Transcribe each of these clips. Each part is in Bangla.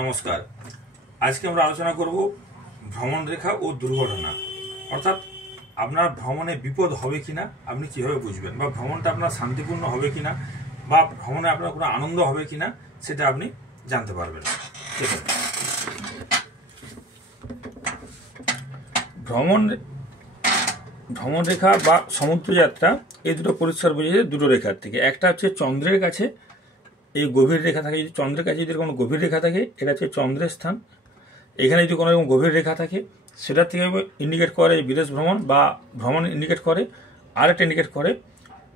নমস্কার। আজকে আমরা আলোচনা করব ভ্রমণ রেখা ও দুর্ঘটনা, অর্থাৎ আপনার ভ্রমণে বিপদ হবে কিনা আপনি কিভাবে বুঝবেন, বা ভ্রমণটা আপনার শান্তিপূর্ণ হবে কিনা, বা ভ্রমণে আপনার কোনো আনন্দ হবে কিনা সেটা আপনি জানতে পারবেন। ভ্রমণ রেখা বা সমুদ্রযাত্রা এই দুটো পরিষ্কার বোঝা যায় দুটো রেখার থেকে। একটা হচ্ছে চন্দ্রের কাছে এই গভীর রেখা থাকে, যদি চন্দ্রের কাছে যদি কোনো গভীর রেখা থাকে এটা হচ্ছে চন্দ্রের স্থান। এখানে যদি কোনো রকম গভীর রেখা থাকে সেটা থেকে ইন্ডিকেট করে বিদেশ ভ্রমণ বা ভ্রমণ ইন্ডিকেট করে। আরেকটা ইন্ডিকেট করে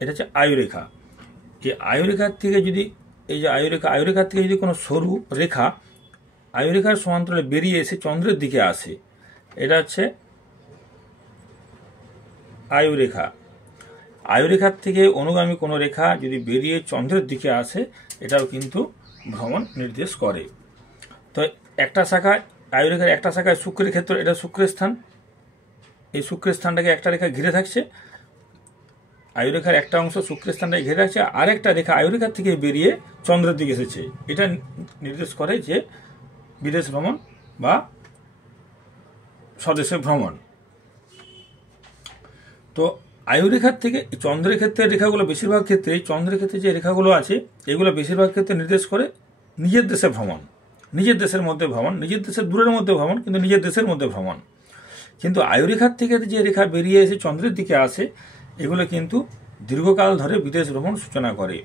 এটা হচ্ছে আয়ুরেখা। এই আয়ুরেখার থেকে যদি এই যে আয়ুরেখার থেকে যদি কোনো সরু রেখা আয়ুরেখার সমান্তরালে বেরিয়ে এসে চন্দ্রের দিকে আসে, এটা হচ্ছে আয়ুরেখা। আয়ুরেখার থেকে অনুগামী কোনো রেখা যদি বেরিয়ে চন্দ্রের দিকে আসে এটাও কিন্তু ভ্রমণ নির্দেশ করে। তো একটা শাখায় আয়ুরেখার একটা শাখায় শুক্রের ক্ষেত্র, এটা শুক্রের স্থান। এই শুক্রের স্থানটাকে একটা রেখা ঘিরে থাকছে, আয়ুরেখার একটা অংশ শুক্রের স্থানটাকে ঘিরে রাখছে, আরেকটা রেখা আয়ুরেখার থেকে বেরিয়ে চন্দ্রের দিকে এসেছে। এটা নির্দেশ করে যে বিদেশ ভ্রমণ বা স্বদেশে ভ্রমণ। তো আয়ুরেখার থেকে চন্দ্রের ক্ষেত্রে রেখাগুলো বেশিরভাগ ক্ষেত্রে, চন্দ্রের ক্ষেত্রে যে রেখাগুলো আছে এগুলো বেশিরভাগ ক্ষেত্রে নির্দেশ করে নিজের দেশে ভ্রমণ, নিজের দেশের মধ্যে ভ্রমণ, নিজের দেশের দূরের মধ্যে ভ্রমণ, কিন্তু নিজের দেশের মধ্যে ভ্রমণ। কিন্তু আয়ুরেখার থেকে যে রেখা বেরিয়ে এসে চন্দ্রের দিকে আসে এগুলো কিন্তু দীর্ঘকাল ধরে বিদেশ ভ্রমণ সূচনা করে।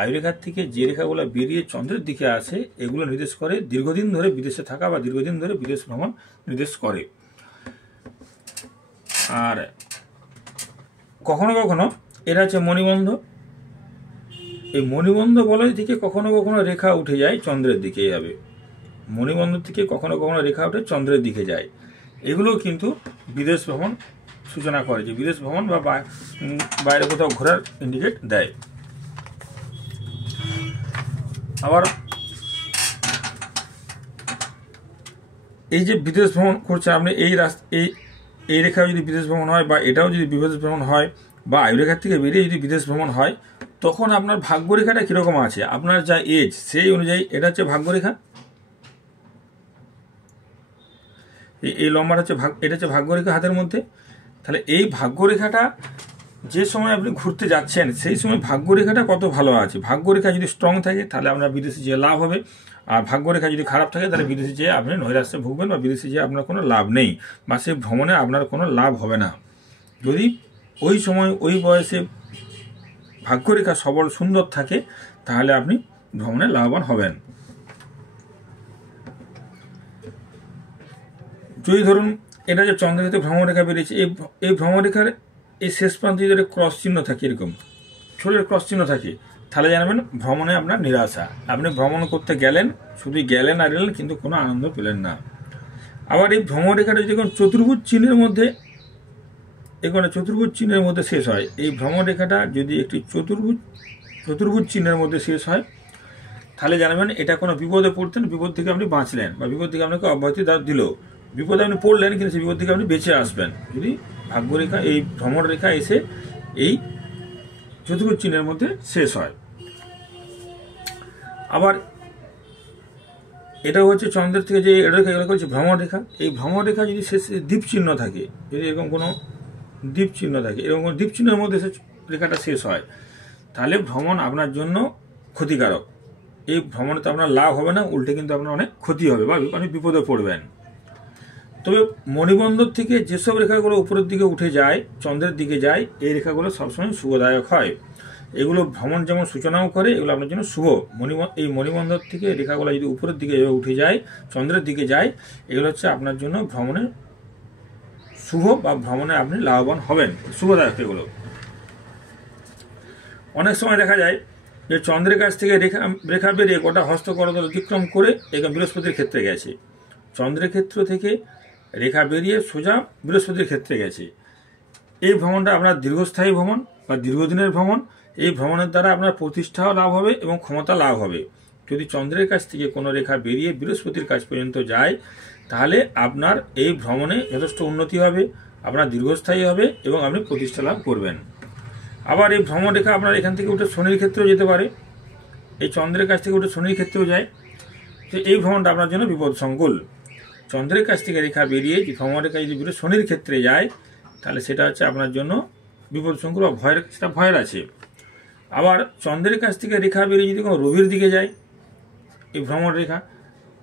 আয়ুরেখার থেকে যে রেখাগুলো বেরিয়ে চন্দ্রের দিকে আসে এগুলো নির্দেশ করে দীর্ঘদিন ধরে বিদেশে থাকা বা দীর্ঘদিন ধরে বিদেশ ভ্রমণ নির্দেশ করে। আর কখনো কখনো এরা হচ্ছে মণিবন্ধ। এই মণিবন্ধ বলয় থেকে কখনো কখনো রেখা উঠে যায় চন্দ্রের দিকে, যাবে মণিবন্ধ থেকে কখনো কখনো রেখা উঠে চন্দ্রের দিকে যায়। এগুলো কিন্তু বিদেশ ভ্রমণ সূচনা করে, যে বিদেশ ভ্রমণ বা বাইরে কোথাও ঘোরার ইন্ডিকেট দেয়। আবার এই যে বিদেশ ভ্রমণ করছে আপনি, এই রেখাও যদি বিদেশ ভ্রমণ হয় বা এটাও যদি বিদেশ ভ্রমণ হয় বা আয়ুরেখার থেকে বেরিয়ে যদি বিদেশ ভ্রমণ হয়, তখন আপনার ভাগ্যরেখাটা কীরকম আছে, আপনার যা এজ সেই অনুযায়ী এটা হচ্ছে ভাগ্যরেখা। এই লম্বাটা হচ্ছে এটা হচ্ছে ভাগ্যরেখা হাতের মধ্যে। তাহলে এই ভাগ্যরেখাটা যে সময় আপনি ঘুরতে যাচ্ছেন সেই সময় ভাগ্যরেখাটা কত ভালো আছে। ভাগ্যরেখা যদি স্ট্রং থাকে তাহলে আপনার বিদেশে যেয়ে লাভ হবে, আর ভাগ্যরেখা যদি খারাপ থাকে তাহলে বিদেশে যেয়ে আপনি নৈরাশ্যে ভুগবেন বা বিদেশে যেয়ে আপনার কোনো লাভ নেই বা সেই ভ্রমণে আপনার কোনো লাভ হবে না। যদি ওই সময় ওই বয়সে ভাগ্যরেখা সবল সুন্দর থাকে তাহলে আপনি ভ্রমণে লাভবান হবেন। যদি ধরুন এটা যে চন্দ্রের ক্ষেত্রে ভ্রমণরেখা বেরিয়েছে, এই ভ্রমণরেখার এই শেষ প্রান্তে যদি ক্রস চিহ্ন থাকে, এরকম ছোটের ক্রস চিহ্ন থাকে, তাহলে জানাবেন ভ্রমণে আপনার নিরাশা। আপনি ভ্রমণ করতে গেলেন, শুধু গেলেন আর এলেন, কিন্তু কোনো আনন্দ পেলেন না। আবার এই ভ্রমণরেখাটা যদি কোনো চতুর্ভুজ চিহ্নের মধ্যে, এখানে চতুর্ভুজ চিহ্নের মধ্যে শেষ হয়, এই ভ্রমণরেখাটা যদি একটি চতুর্ভুজ চিহ্নের মধ্যে শেষ হয় তাহলে জানাবেন এটা কোনো বিপদে পড়তেন, বিপদ থেকে আপনি বাঁচলেন বা বিপদ থেকে আপনাকে অব্যাহতি দিল। বিপদে আপনি পড়লেন কিন্তু সেই বিপদ থেকে আপনি বেঁচে আসবেন যদি ভাগ্যরেখা এই ভ্রমণ রেখা এসে এই চতুর্ভুজ চিহ্নের মধ্যে শেষ হয়। আবার এটা হচ্ছে চন্দ্রের থেকে যে রেখা, এগুলো হচ্ছে ভ্রমণ রেখা। এই ভ্রমণ রেখা যদি শেষে দ্বীপ চিহ্ন থাকে, যদি এরকম কোনো দ্বীপ চিহ্ন থাকে, এরকম কোনো দ্বীপ চিহ্নের মধ্যে রেখাটা শেষ হয় তাহলে ভ্রমণ আপনার জন্য ক্ষতিকারক। এই ভ্রমণে তো আপনার লাভ হবে না, উল্টে কিন্তু আপনার অনেক ক্ষতি হবে বা আপনি বিপদে পড়বেন। তবে মণিবন্দর থেকে যেসব রেখাগুলো উপরের দিকে উঠে যায়, চন্দ্রের দিকে যায়, এই রেখাগুলো সবসময় শুভদায়ক হয়। এগুলো ভ্রমণ যেমন সূচনাও করে, এগুলো আপনার জন্য শুভ। এই মণিবন্দর থেকে রেখাগুলো যদি উপরের দিকে উঠে যায়, চন্দ্রের দিকে যায়, এগুলো হচ্ছে আপনার জন্য ভ্রমণে শুভ বা ভ্রমণে আপনি লাভবান হবেন, শুভদায়ক এগুলো। অনেক সময় দেখা যায় যে চন্দ্রের কাছ থেকে রেখা বেরিয়ে গোটা হস্তকরতল অতিক্রম করে এখানে বৃহস্পতির ক্ষেত্রে গেছে। চন্দ্রের ক্ষেত্র থেকে রেখা বেরিয়ে সোজা বৃহস্পতির ক্ষেত্রে গেছে। এই ভ্রমণটা আপনার দীর্ঘস্থায়ী ভ্রমণ বা দীর্ঘদিনের ভ্রমণ। এই ভ্রমণের দ্বারা আপনার প্রতিষ্ঠাও লাভ হবে এবং ক্ষমতা লাভ হবে। যদি চন্দ্রের কাছ থেকে কোনো রেখা বেরিয়ে বৃহস্পতির কাছ পর্যন্ত যায় তাহলে আপনার এই ভ্রমণে যথেষ্ট উন্নতি হবে, আপনার দীর্ঘস্থায়ী হবে এবং আপনি প্রতিষ্ঠা লাভ করবেন। আবার এই ভ্রমণ রেখা আপনার এখান থেকে উঠে শনির ক্ষেত্রেও যেতে পারে, এই চন্দ্রের কাছ থেকে উঠে শনির ক্ষেত্রেও যায়। তো এই ভ্রমণটা আপনার জন্য বিপদ সংকুল। চন্দ্রের কাছ থেকে রেখা বেরিয়ে যে ভ্রমণ রেখা যদি বেরিয়ে শনির ক্ষেত্রে যায় তাহলে সেটা হচ্ছে আপনার জন্য বিপদ সংকুল বা ভয়ের, সেটা ভয়ের আছে। আবার চন্দ্রের কাছ থেকে রেখা বেরিয়ে যদি কোনো রবির দিকে যায়, এই ভ্রমণ রেখা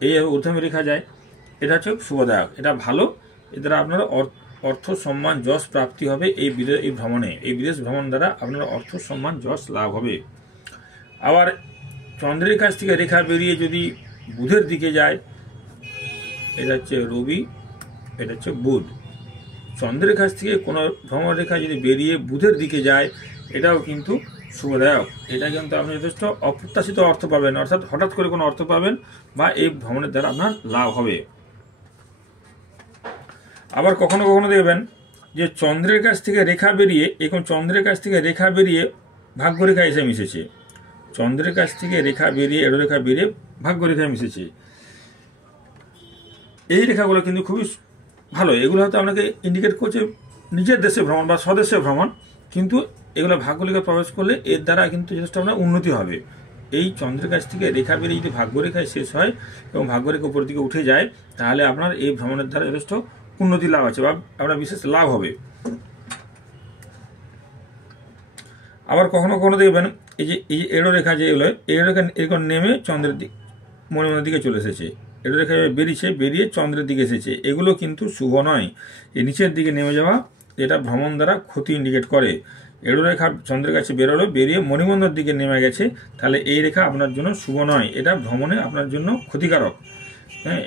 এই ঊর্ধ্বমী রেখা যায়, এটা হচ্ছে শুভদায়ক, এটা ভালো। এর দ্বারা আপনারা অর্থ সম্মান যশ প্রাপ্তি হবে। এই ভ্রমণে, এই বিদেশ ভ্রমণ দ্বারা আপনারা অর্থ সম্মান যশ লাভ হবে। আবার চন্দ্রের কাছ থেকে রেখা বেরিয়ে যদি বুধের দিকে যায়, এটা হচ্ছে রবি, এটা হচ্ছে বুধ। চন্দ্রের কাছ থেকে কোনো ভ্রমণ রেখা যদি বেরিয়ে বুধের দিকে যায়, এটাও কিন্তু শুভদায়ক। এটা কিন্তু আপনি যথেষ্ট অপ্রত্যাশিত অর্থ পাবেন, অর্থাৎ হঠাৎ করে কোনো অর্থ পাবেন বা এই ভ্রমণের দ্বারা আপনার লাভ হবে। আবার কখনো কখনো দেখবেন যে চন্দ্রের কাছ থেকে রেখা বেরিয়ে, এখন চন্দ্রের কাছ থেকে রেখা বেরিয়ে ভাগ্যরেখা এসে মিশেছে, চন্দ্রের কাছ থেকে রেখা বেরিয়ে এড়োরেখা বেরিয়ে ভাগ্যরেখায় মিশেছে। এই রেখাগুলো কিন্তু খুবই ভালো। এগুলো হয়তো আপনাকে ইন্ডিকেট করছে নিজের দেশে ভ্রমণ বা স্বদেশে ভ্রমণ, কিন্তু এগুলো ভাগ্যরেখায় প্রবেশ করলে এর দ্বারা কিন্তু যথেষ্ট আপনার উন্নতি হবে। এই চন্দ্রের কাছ থেকে রেখা বেরিয়ে যদি ভাগ্যরেখায় শেষ হয় এবং ভাগ্যরেখা উপর দিকে উঠে যায়, তাহলে আপনার এই ভ্রমণের দ্বারা যথেষ্ট উন্নতি লাভ আছে বা আপনার বিশেষ লাভ হবে। আবার কখনো কখনো দেখবেন এই যে এড়ো রেখা যে এলো, এড়ো রেখা এরকম নেমে চন্দ্রের দিকে মণিমন্দির দিকে চলে এসেছে, এড়ো রেখা বেরিয়ে চন্দ্রের দিকে এসেছে, এগুলো কিন্তু শুভ নয়। এই নিচের দিকে নেমে যাওয়া এটা ভ্রমণ দ্বারা ক্ষতি ইন্ডিকেট করে। এড়ো রেখা চন্দ্রের কাছে বেরোলো, বেরিয়ে মণিবন্ধর দিকে নেমে গেছে, তাহলে এই রেখা আপনার জন্য শুভ নয়, এটা ভ্রমণে আপনার জন্য ক্ষতিকারক। হ্যাঁ,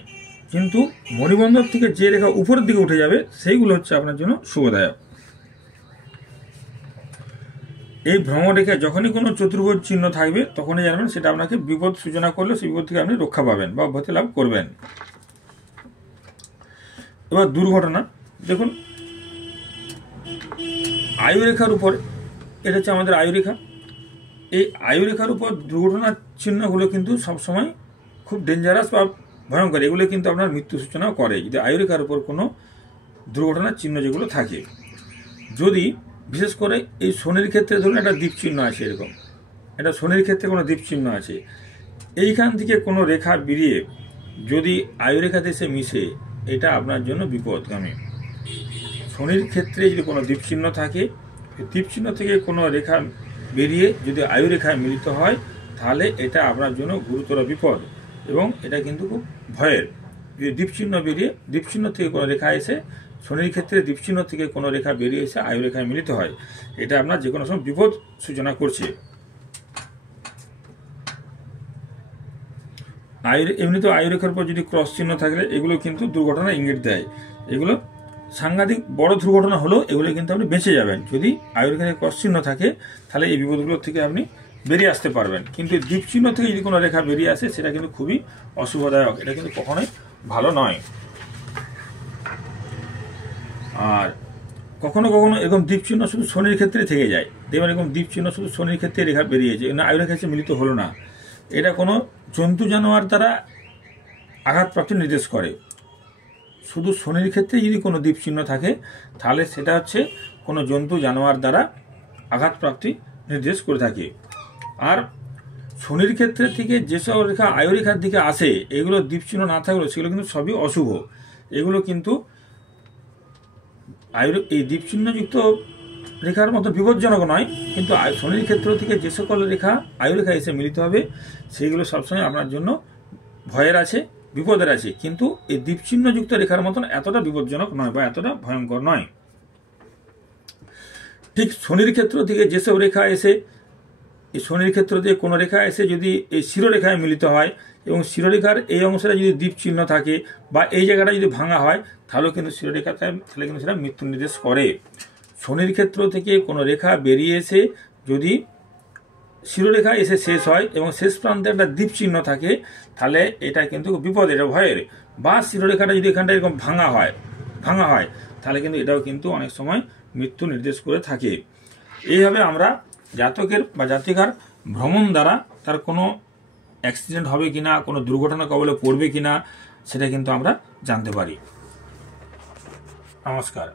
কিন্তু মণিবন্ধর থেকে যে রেখা উপরের দিকে উঠে যাবে সেইগুলো হচ্ছে আপনার জন্য শুভদায়ক। এই ভ্রমণ রেখা যখনই কোনো চতুর্ভুজ চিহ্ন থাকবে তখনই জানবেন সেটা আপনাকে বিপদ সূচনা করলে সেই বিপদ থেকে আপনি রক্ষা পাবেন বা অব্যাহতি লাভ করবেন। এবার দুর্ঘটনা দেখুন, আয়ুরেখার উপর, এটা হচ্ছে আমাদের আয়ুরেখা। এই আয়ুরেখার উপর দুর্ঘটনার চিহ্নগুলো কিন্তু সবসময় খুব ডেঞ্জারাস বা ভয়ঙ্কর, এগুলো কিন্তু আপনার মৃত্যু সূচনাও করে যদি আয়ুরেখার উপর কোনো দুর্ঘটনার চিহ্ন যেগুলো থাকে। যদি বিশেষ করে এই শনির ক্ষেত্রে ধরুন একটা দ্বীপ চিহ্ন আছে, এরকম এটা শনির ক্ষেত্রে কোনো দ্বীপ চিহ্ন আছে, এইখান থেকে কোনো রেখা বেরিয়ে যদি আয়ুরেখাতে এসে মিশে, এটা আপনার জন্য বিপদগামী। শনির ক্ষেত্রে যদি কোনো দ্বীপ চিহ্ন থাকে, দ্বীপ চিহ্ন থেকে কোনো রেখা বেরিয়ে যদি আয়ুরেখায় মিলিত হয়, তাহলে এটা আপনার জন্য গুরুতর বিপদ এবং এটা কিন্তু খুব ভয়ের। যদি দ্বীপচিহ্ন বেরিয়ে দ্বীপচিহ্ন থেকে কোনো রেখা এসে, শনির ক্ষেত্রে দ্বীপচিহ্ন থেকে কোনো রেখা বেরিয়ে এসে আয়ুরেখায় মিলিত হয়, এটা আপনার যে কোনো সময় বিপদ সূচনা করছে। এমনিতেও আয়ুরেখার উপর যদি ক্রস চিহ্ন থাকলে এগুলো কিন্তু দুর্ঘটনা ইঙ্গিত দেয়। এগুলো সাংঘাতিক বড় দুর্ঘটনা হলেও এগুলো কিন্তু আপনি বেঁচে যাবেন। যদি আয়ুরেখায় ক্রস চিহ্ন থাকে তাহলে এই বিপদগুলো থেকে আপনি বেরিয়ে আসতে পারবেন। কিন্তু দ্বীপ চিহ্ন থেকে যদি কোনো রেখা বেরিয়ে আসে সেটা কিন্তু খুবই অশুভদায়ক, এটা কিন্তু কখনোই ভালো নয়। আর কখনো কখনো এরকম দ্বীপ চিহ্ন শুধু শনির ক্ষেত্রে থেকে যায়, দেখবেন এরকম দ্বীপ চিহ্ন শুধু শনির ক্ষেত্রে রেখা বেরিয়েছে, আয়ুরেখা এসে মিলিত হলো না, এটা কোনো জন্তু জানোয়ার দ্বারা আঘাতপ্রাপ্তি নির্দেশ করে। শুধু শনির ক্ষেত্রে যদি কোনো দ্বীপ চিহ্ন থাকে তাহলে সেটা হচ্ছে কোনো জন্তু জানোয়ার দ্বারা আঘাতপ্রাপ্তি নির্দেশ করে থাকে। আর শনির ক্ষেত্রে থেকে যেসব রেখা আয়ুরেখার দিকে আসে, এগুলো দ্বীপ চিহ্ন না থাকলেও সেগুলো কিন্তু সবই অশুভ। এগুলো কিন্তু এই দ্বীপ চিহ্নযুক্ত রেখার মতো বিপজ্জনক নয়, কিন্তু শনির ক্ষেত্র থেকে যে সকল রেখা আয়ুরেখা এসে মিলিত হবে সেইগুলো সবসময় আপনার জন্য ভয়ের আছে, বিপদের আছে, কিন্তু এই দ্বীপচিহ্নযুক্ত রেখার মতন এতটা বিপজ্জনক নয় বা এতটা ভয়ঙ্কর নয়। ঠিক শনির ক্ষেত্র থেকে যেসব রেখা এসে, এই শনির ক্ষেত্র থেকে কোনো রেখা এসে যদি এই শিরোরেখায় মিলিত হয় এবং শিরোরেখার এই অংশটা যদি দ্বীপ চিহ্ন থাকে বা এই জায়গাটা যদি ভাঙা হয়, তাহলেও কিন্তু শিরোরেখাতে তাহলে কিন্তু সেটা মৃত্যু নির্দেশ করে। শনির ক্ষেত্র থেকে কোনো রেখা বেরিয়ে এসে যদি শিরোরেখা এসে শেষ হয় এবং শেষ প্রান্তে একটা দ্বীপ চিহ্ন থাকে, তাহলে এটা কিন্তু বিপদ, এটা ভয়ের। বা শিরোরেখাটা যদি এখানটা এরকম ভাঙা হয় তাহলে কিন্তু এটাও কিন্তু অনেক সময় মৃত্যু নির্দেশ করে থাকে। এইভাবে আমরা জাতকের বা জাতিকার ভ্রমণ দ্বারা তার কোনো অ্যাক্সিডেন্ট হবে কিনা, কোনো দুর্ঘটনা কবলে পড়বে কিনা, সেটা কিন্তু আমরা জানতে পারি। নমস্কার।